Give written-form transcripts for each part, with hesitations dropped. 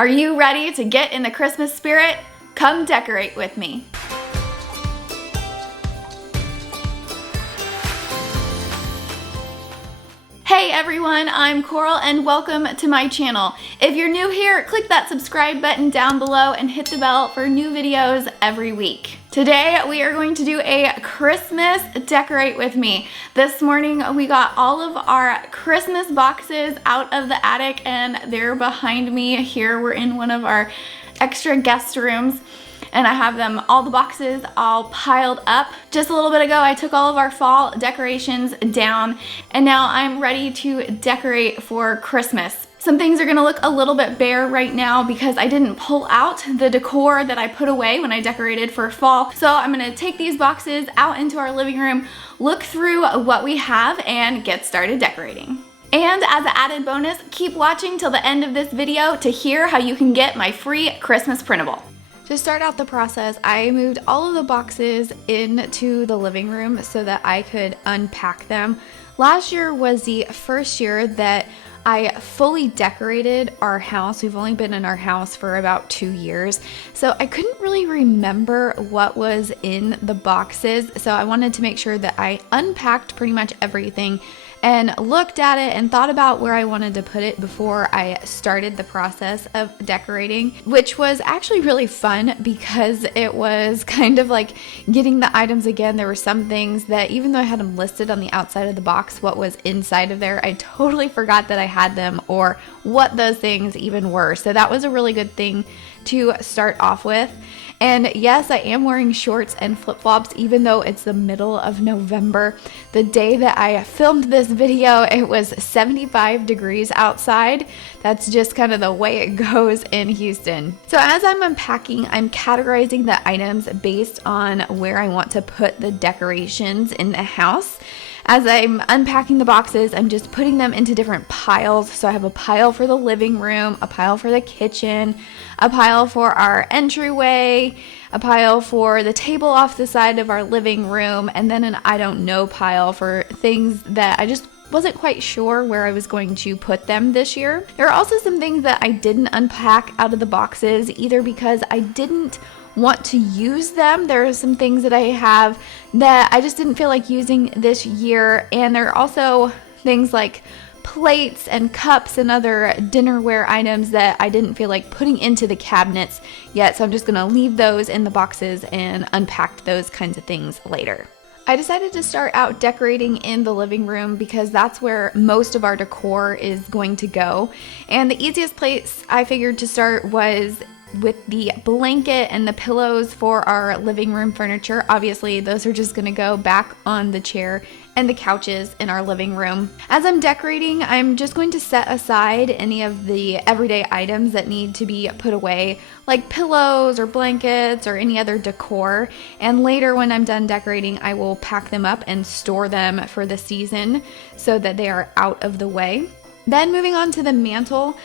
Are you ready to get in the Christmas spirit? Come decorate with me. Hey everyone, I'm Coral and welcome to my channel. If you're new here, click that subscribe button down below and hit the bell for new videos every week. Today we are going to do a Christmas decorate with me. This morning we got all of our Christmas boxes out of the attic and they're behind me here. We're in one of our extra guest rooms. And I have them, all the boxes all piled up. Just a little bit ago, I took all of our fall decorations down, and now I'm ready to decorate for Christmas. Some things are gonna look a little bit bare right now because I didn't pull out the decor that I put away when I decorated for fall. So I'm gonna take these boxes out into our living room, look through what we have, and get started decorating. And as an added bonus, keep watching till the end of this video to hear how you can get my free Christmas printable. To start out the process, I moved all of the boxes into the living room so that I could unpack them. Last year was the first year that I fully decorated our house. We've only been in our house for about 2 years, so I couldn't really remember what was in the boxes. So I wanted to make sure that I unpacked pretty much everything and looked at it and thought about where I wanted to put it before I started the process of decorating, which was actually really fun because it was kind of like getting the items again. There were some things that even though I had them listed on the outside of the box, what was inside of there, I totally forgot that I had them or what those things even were. So that was a really good thing to start off with. And yes, I am wearing shorts and flip-flops even though it's the middle of November. The day that I filmed this video, it was 75 degrees outside. That's just kind of the way it goes in Houston. So as I'm unpacking, I'm categorizing the items based on where I want to put the decorations in the house. As I'm unpacking the boxes, I'm just putting them into different piles. So I have a pile for the living room, a pile for the kitchen, a pile for our entryway, a pile for the table off the side of our living room, and then an I don't know pile for things that I just wasn't quite sure where I was going to put them this year. There are also some things that I didn't unpack out of the boxes, either because I didn't want to use them. There are some things that I have that I just didn't feel like using this year, and there are also things like plates and cups and other dinnerware items that I didn't feel like putting into the cabinets yet, so I'm just gonna leave those in the boxes and unpack those kinds of things later. I decided to start out decorating in the living room because that's where most of our decor is going to go, and the easiest place I figured to start was with the blanket and the pillows for our living room furniture. Obviously, those are just gonna go back on the chair and the couches in our living room. As I'm decorating, I'm just going to set aside any of the everyday items that need to be put away, like pillows or blankets or any other decor. And later when I'm done decorating, I will pack them up and store them for the season so that they are out of the way. Then moving on to the mantle.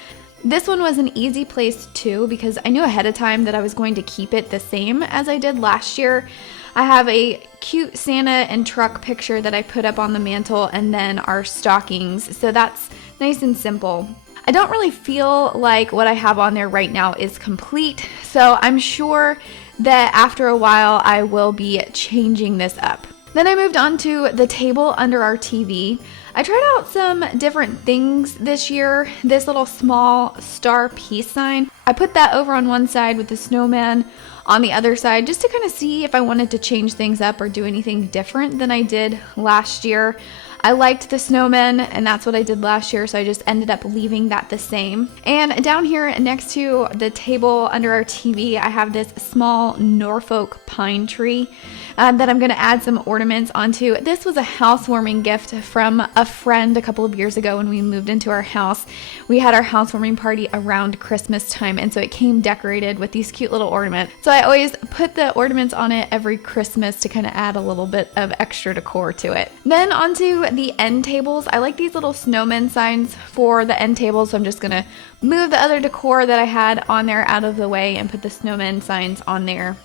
This one was an easy place too because I knew ahead of time that I was going to keep it the same as I did last year. I have a cute Santa and truck picture that I put up on the mantle, and then our stockings, so that's nice and simple. I don't really feel like what I have on there right now is complete, so I'm sure that after a while I will be changing this up. Then I moved on to the table under our TV. I tried out some different things this year. This little small star peace sign, I put that over on one side with the snowman on the other side just to kind of see if I wanted to change things up or do anything different than I did last year. I liked the snowmen and that's what I did last year, so I just ended up leaving that the same. And down here next to the table under our TV, I have this small Norfolk pine tree that I'm going to add some ornaments onto. This was a housewarming gift from a friend a couple of years ago when we moved into our house. We had our housewarming party around Christmas time, and so it came decorated with these cute little ornaments. So I always put the ornaments on it every Christmas to kind of add a little bit of extra decor to it. Then onto the end tables. I like these little snowman signs for the end tables, so I'm just going to move the other decor that I had on there out of the way and put the snowman signs on there.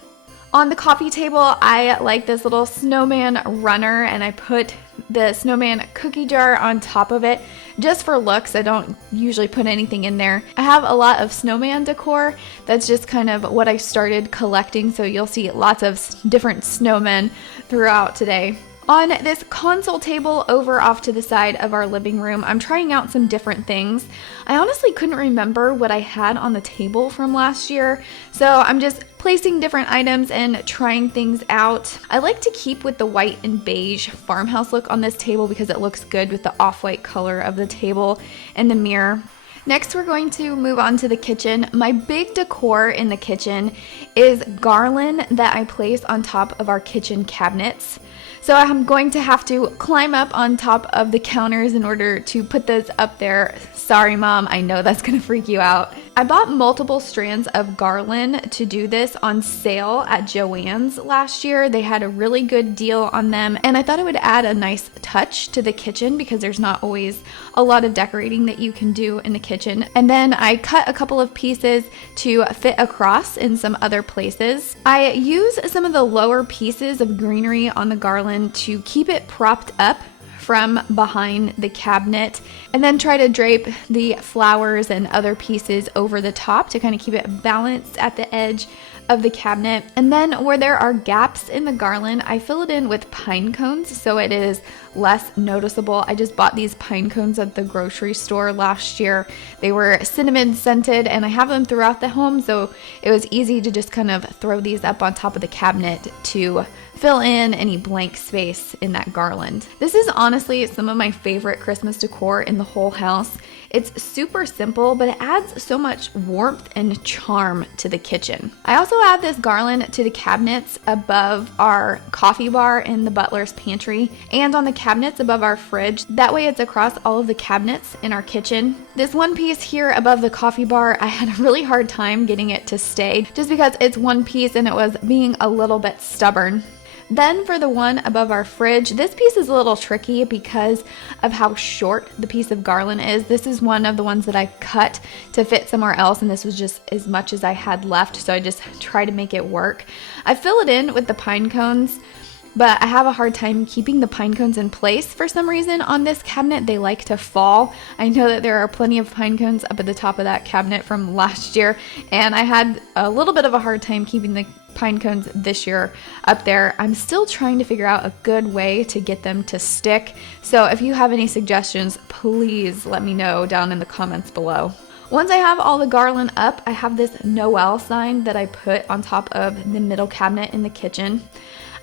On the coffee table, I like this little snowman runner, and I put the snowman cookie jar on top of it just for looks. I don't usually put anything in there. I have a lot of snowman decor. That's just kind of what I started collecting, so you'll see lots of different snowmen throughout today. On this console table over off to the side of our living room, I'm trying out some different things. I honestly couldn't remember what I had on the table from last year, so I'm just placing different items and trying things out. I like to keep with the white and beige farmhouse look on this table because it looks good with the off-white color of the table and the mirror. Next, we're going to move on to the kitchen. My big decor in the kitchen is garland that I place on top of our kitchen cabinets. So I'm going to have to climb up on top of the counters in order to put this up there. Sorry, Mom, I know that's gonna freak you out. I bought multiple strands of garland to do this on sale at Joann's last year. They had a really good deal on them, and I thought it would add a nice touch to the kitchen because there's not always a lot of decorating that you can do in the kitchen. And then I cut a couple of pieces to fit across in some other places. I use some of the lower pieces of greenery on the garland to keep it propped up from behind the cabinet, and then try to drape the flowers and other pieces over the top to kind of keep it balanced at the edge of the cabinet. And then where there are gaps in the garland, I fill it in with pine cones so it is less noticeable. I just bought these pine cones at the grocery store last year. They were cinnamon scented, and I have them throughout the home, so it was easy to just kind of throw these up on top of the cabinet to fill in any blank space in that garland. This is honestly some of my favorite Christmas decor in the whole house. It's super simple, but it adds so much warmth and charm to the kitchen. I also add this garland to the cabinets above our coffee bar in the butler's pantry and on the cabinets above our fridge. That way it's across all of the cabinets in our kitchen. This one piece here above the coffee bar, I had a really hard time getting it to stay just because it's one piece and it was being a little bit stubborn. Then for the one above our fridge, this piece is a little tricky because of how short the piece of garland is. This is one of the ones that I cut to fit somewhere else, and this was just as much as I had left, so I just try to make it work. I fill it in with the pine cones, but I have a hard time keeping the pine cones in place for some reason on this cabinet. They like to fall. I know that there are plenty of pine cones up at the top of that cabinet from last year, and I had a little bit of a hard time keeping the pine cones this year up there. I'm still trying to figure out a good way to get them to stick. So if you have any suggestions, please let me know down in the comments below. Once I have all the garland up, I have this Noel sign that I put on top of the middle cabinet in the kitchen.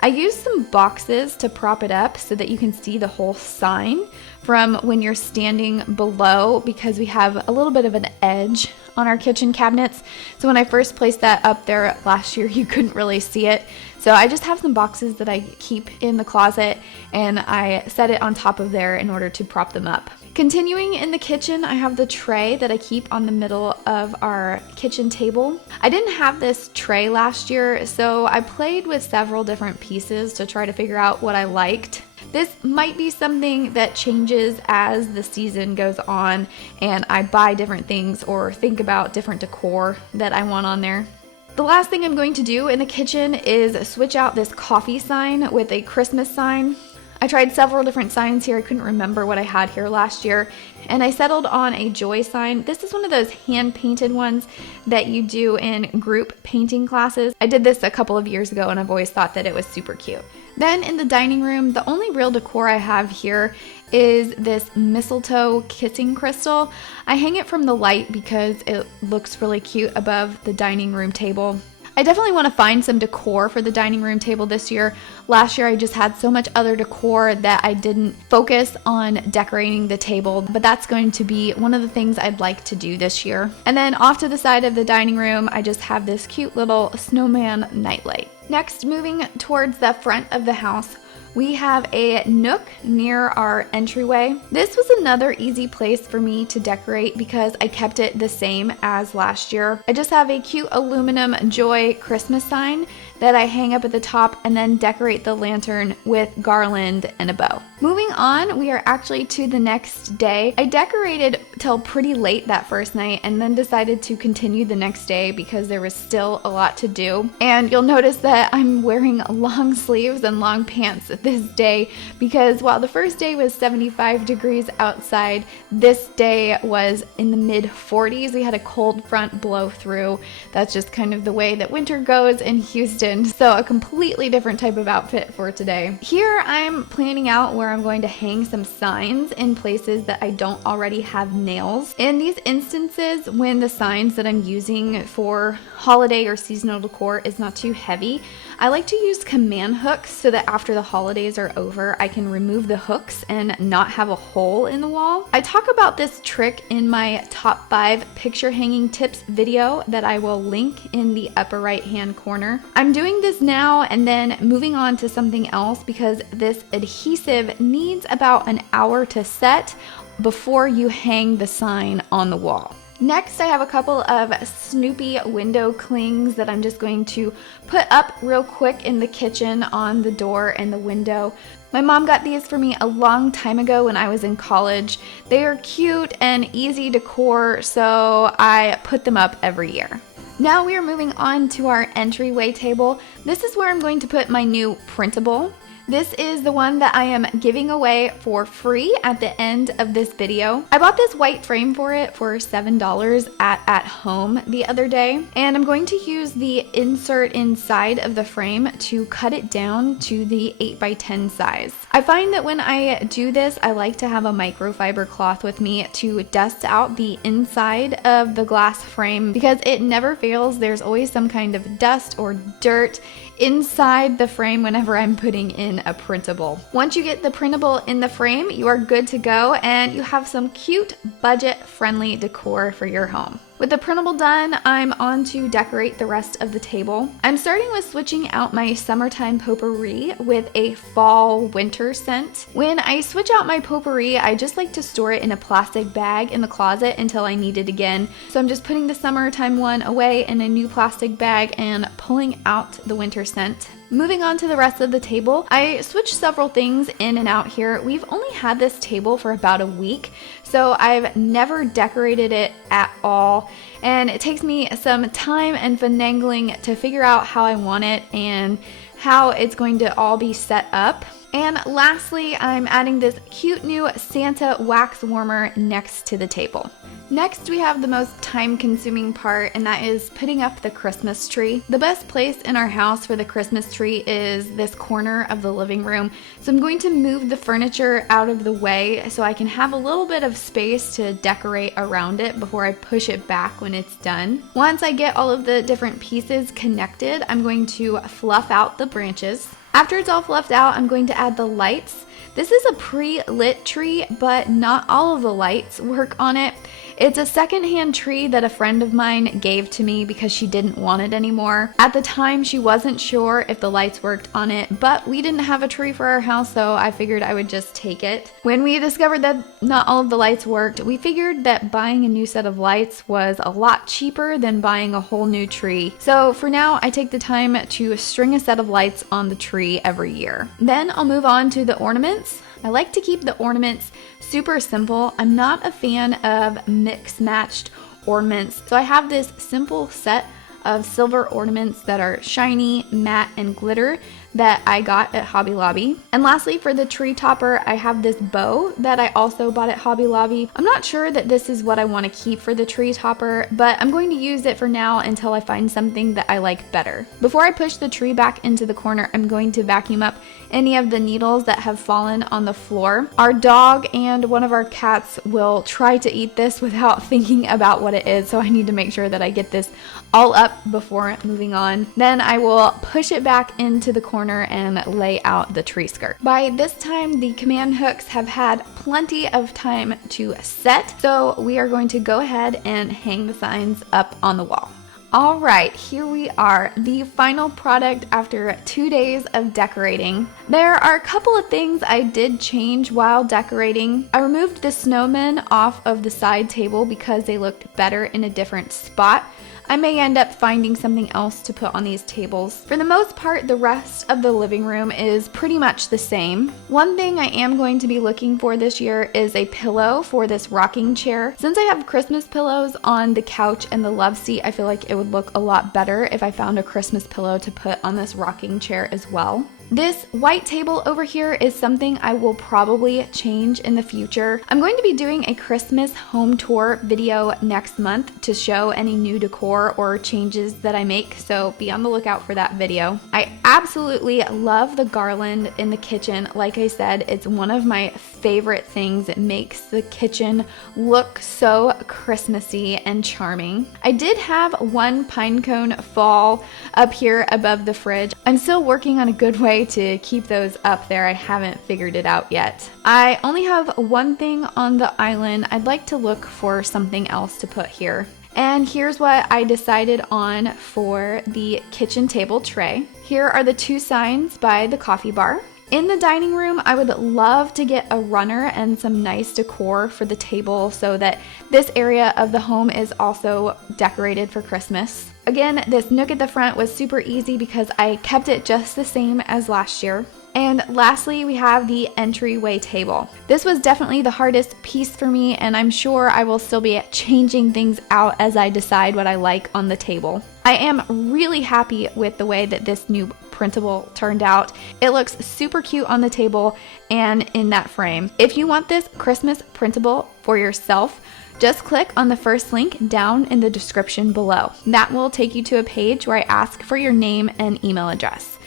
I used some boxes to prop it up so that you can see the whole sign from when you're standing below, because we have a little bit of an edge on our kitchen cabinets. So when I first placed that up there last year, you couldn't really see it. So I just have some boxes that I keep in the closet, and I set it on top of there in order to prop them up. Continuing in the kitchen, I have the tray that I keep on the middle of our kitchen table. I didn't have this tray last year, so I played with several different pieces to try to figure out what I liked. This might be something that changes as the season goes on and I buy different things or think about different decor that I want on there. The last thing I'm going to do in the kitchen is switch out this coffee sign with a Christmas sign. I tried several different signs here. I couldn't remember what I had here last year, and I settled on a joy sign. This is one of those hand-painted ones that you do in group painting classes. I did this a couple of years ago, and I've always thought that it was super cute. Then in the dining room, the only real decor I have here is this mistletoe kissing crystal. I hang it from the light because it looks really cute above the dining room table. I definitely want to find some decor for the dining room table this year. Last year I just had so much other decor that I didn't focus on decorating the table, but that's going to be one of the things I'd like to do this year. And then off to the side of the dining room, I just have this cute little snowman nightlight. Next, moving towards the front of the house, we have a nook near our entryway. This was another easy place for me to decorate because I kept it the same as last year. I just have a cute aluminum Joy Christmas sign that I hang up at the top and then decorate the lantern with garland and a bow. Moving on, we are actually to the next day. I decorated till pretty late that first night and then decided to continue the next day because there was still a lot to do. And you'll notice that I'm wearing long sleeves and long pants this day because while the first day was 75 degrees outside, this day was in the mid 40s. We had a cold front blow through. That's just kind of the way that winter goes in Houston. So a completely different type of outfit for today. Here I'm planning out where I'm going to hang some signs in places that I don't already have nails. In these instances, when the signs that I'm using for holiday or seasonal decor is not too heavy, I like to use command hooks so that after the holidays are over, I can remove the hooks and not have a hole in the wall. I talk about this trick in my top 5 picture hanging tips video that I will link in the upper right hand corner. I'm doing this now and then moving on to something else because this adhesive needs about an hour to set before you hang the sign on the wall. Next, I have a couple of Snoopy window clings that I'm just going to put up real quick in the kitchen on the door and the window. My mom got these for me a long time ago when I was in college. They are cute and easy decor, so I put them up every year. Now we are moving on to our entryway table. This is where I'm going to put my new printable. This is the one that I am giving away for free at the end of this video. I bought this white frame for it for $7 at home the other day, and I'm going to use the insert inside of the frame to cut it down to the 8x10 size. I find that when I do this, I like to have a microfiber cloth with me to dust out the inside of the glass frame because it never fails. There's always some kind of dust or dirt inside the frame whenever I'm putting in a printable. Once you get the printable in the frame, you are good to go and you have some cute budget-friendly decor for your home. With the printable done, I'm on to decorate the rest of the table. I'm starting with switching out my summertime potpourri with a fall winter scent. When I switch out my potpourri, I just like to store it in a plastic bag in the closet until I need it again. So I'm just putting the summertime one away in a new plastic bag and pulling out the winter scent. Moving on to the rest of the table, I switched several things in and out here. We've only had this table for about a week, so I've never decorated it at all. And it takes me some time and finagling to figure out how I want it and how it's going to all be set up. And lastly, I'm adding this cute new Santa wax warmer next to the table. Next, we have the most time-consuming part, and that is putting up the Christmas tree. The best place in our house for the Christmas tree is this corner of the living room. So I'm going to move the furniture out of the way so I can have a little bit of space to decorate around it before I push it back when it's done. Once I get all of the different pieces connected, I'm going to fluff out the branches. After it's all fluffed out, I'm going to add the lights. This is a pre-lit tree, but not all of the lights work on it. It's a secondhand tree that a friend of mine gave to me because she didn't want it anymore. At the time, she wasn't sure if the lights worked on it, but we didn't have a tree for our house, so I figured I would just take it. When we discovered that not all of the lights worked, we figured that buying a new set of lights was a lot cheaper than buying a whole new tree. So for now, I take the time to string a set of lights on the tree every year. Then I'll move on to the ornaments. I like to keep the ornaments super simple. I'm not a fan of mix-matched ornaments, so I have this simple set of silver ornaments that are shiny, matte, and glitter that I got at Hobby Lobby. And lastly, for the tree topper, I have this bow that I also bought at Hobby Lobby. I'm not sure that this is what I want to keep for the tree topper, but I'm going to use it for now until I find something that I like better. Before I push the tree back into the corner, I'm going to vacuum up any of the needles that have fallen on the floor. Our dog and one of our cats will try to eat this without thinking about what it is, so I need to make sure that I get this all up before moving on. Then I will push it back into the corner and lay out the tree skirt. By this time, the command hooks have had plenty of time to set, so we are going to go ahead and hang the signs up on the wall. All right, here we are, the final product after 2 days of decorating. There are a couple of things I did change while decorating. I removed the snowmen off of the side table because they looked better in a different spot. I may end up finding something else to put on these tables. For the most part, the rest of the living room is pretty much the same. One thing I am going to be looking for this year is a pillow for this rocking chair. Since I have Christmas pillows on the couch and the love seat, I feel like it would look a lot better if I found a Christmas pillow to put on this rocking chair as well. This white table over here is something I will probably change in the future. I'm going to be doing a Christmas home tour video next month to show any new decor or changes that I make, so be on the lookout for that video. I absolutely love the garland in the kitchen. Like I said, it's one of my favorite things. It makes the kitchen look so Christmassy and charming. I did have one pine cone fall up here above the fridge. I'm still working on a good way to keep those up there. I haven't figured it out yet. I only have one thing on the island. I'd like to look for something else to put here. And here's what I decided on for the kitchen table tray. Here are the two signs by the coffee bar. In the dining room, I would love to get a runner and some nice decor for the table so that this area of the home is also decorated for Christmas. Again, this nook at the front was super easy because I kept it just the same as last year. And lastly, we have the entryway table. This was definitely the hardest piece for me, and I'm sure I will still be changing things out as I decide what I like on the table. I am really happy with the way that this new printable turned out. It looks super cute on the table and in that frame. If you want this Christmas printable for yourself, just click on the first link down in the description below. That will take you to a page where I ask for your name and email address.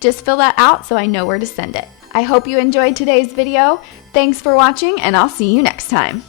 Just fill that out so I know where to send it. I hope you enjoyed today's video. Thanks for watching, and I'll see you next time.